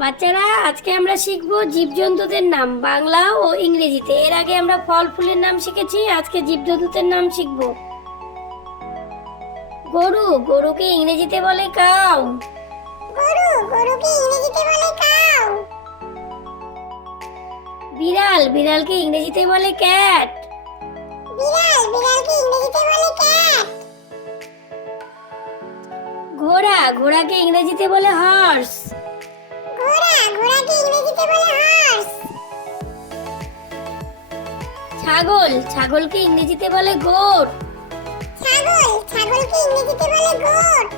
বাচ্চারা আজকে আমরা শিখব জীবজন্তুদের নাম বাংলা ও ইংরেজিতে। এর আগে আমরা ফল ফুলের নাম শিখেছি আজকে জীবজন্তুদের নাম শিখব। গরু গরুকে ইংরেজিতে বলে কাউ। গরু গরুকে ইংরেজিতে বলে কাউ। বিড়াল বিড়ালকে ইংরেজিতে বলে ক্যাট। বিড়াল বিড়ালকে ইংরেজিতে বলে ক্যাট। ঘোড়া ঘোড়াকে ইংরেজিতে বলে হর্স। ঘোড়া ঘোড়াকে ইংরেজিতে বলে হর্স ছাগল ছাগলকে ইংরেজিতে বলে গোট ছাগল ছাগলকে ইংরেজিতে বলে গোট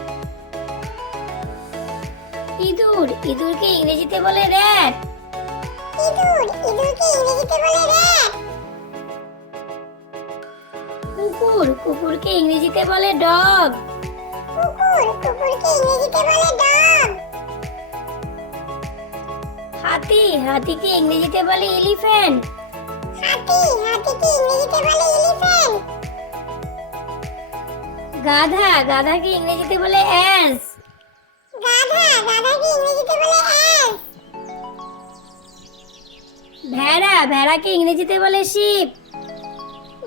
ইঁদুর ইঁদুরকে ইংরেজিতে বলে র্যাট ইঁদুর ইঁদুরকে ইংরেজিতে বলে র্যাট কুকুর কুকুরকে ইংরেজিতে বলে ডগ কুকুর কুকুরকে ইংরেজিতে বলে ডগ হাতি হাতিকে ইংরেজিতে বলে এলিফ্যান্ট হাতি হাতিকে ইংরেজিতে বলে এলিফ্যান্ট গাধা গাধাকে ইংরেজিতে বলে অ্যাস গাধা গাধাকে ইংরেজিতে বলে অ্যাস ভেড়া ভেড়াকে ইংরেজিতে বলে শিপ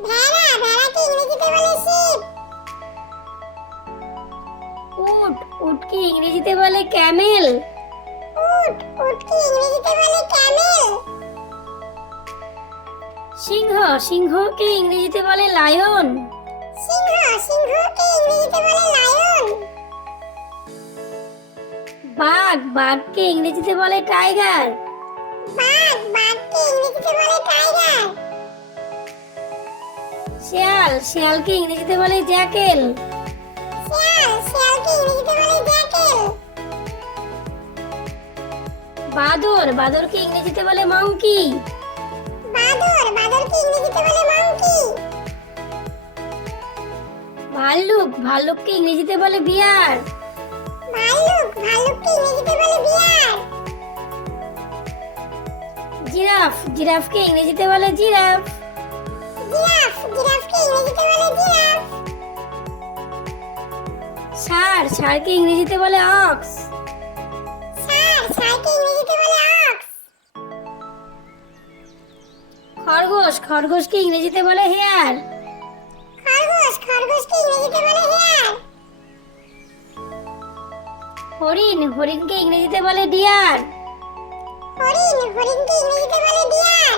ভেড়া ভেড়াকে ইংরেজিতে বলে শিপ উট উটকে ইংরেজিতে বলে ক্যামেল উট উটকে ইংরেজিতে বলে ক্যামেল? সিংহ সিংহকে ইংরেজিতে বলে লায়ন? সিংহ সিংহকে ইংরেজিতে বলে লায়ন? বাঘ বাঘকে ইংরেজিতে বলে টাইগার? বাঘ বাঘকে ইংরেজিতে বলে টাইগার? শিয়াল শিয়ালকে ইংরেজিতে বলে জ্যাকেল? শিয়াল শিয়ালকে ইংরেজিতে বলে বাদর বাদরকে ইংরেজিতে বলে মঙ্কি বাদর বাদরকে ইংরেজিতে বলে মাংকি। ভাল্লুক ভাল্লুককে ইংরেজিতে বলে বিয়ার। ভাল্লুক ভাল্লুককে ইংরেজিতে বলে বিয়ার। জিরাফ জিরাফকে ইংরেজিতে বলে জিরাফ। জিরাফ জিরাফকে ইংরেজিতে বলে জিরাফ। ষাঁড় ষাঁড়কে ইংরেজিতে বলে অক্স। ষাঁড় ষাঁড়কে ইংরেজিতে খরগোশ খরগোশকে ইংরেজিতে বলে হেয়ার? খরগোশ খরগোশকে ইংরেজিতে বলে হেয়ার? হরিণ হরিণকে ইংরেজিতে বলে ডিয়ার। হরিণ হরিণকে ইংরেজিতে বলে ডিয়ার।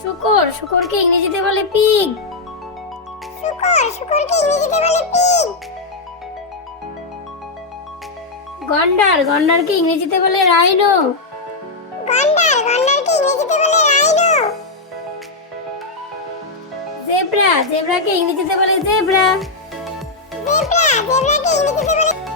শুকর শুকরকে ইংরেজিতে বলে পিগ। শুকর শুকরকে ইংরেজিতে বলে পিগ। গন্ডার গন্ডারকে ইংরেজিতে বলে রাইনো। গন্ডার গন্ডারকে ইংরেজিতে বলে রাইনো? জেব্রা জেব্রাকে ইংরেজিতে বলে জেব্রা। জেব্রা জেব্রাকে ইংরেজিতে বলে জেব্রা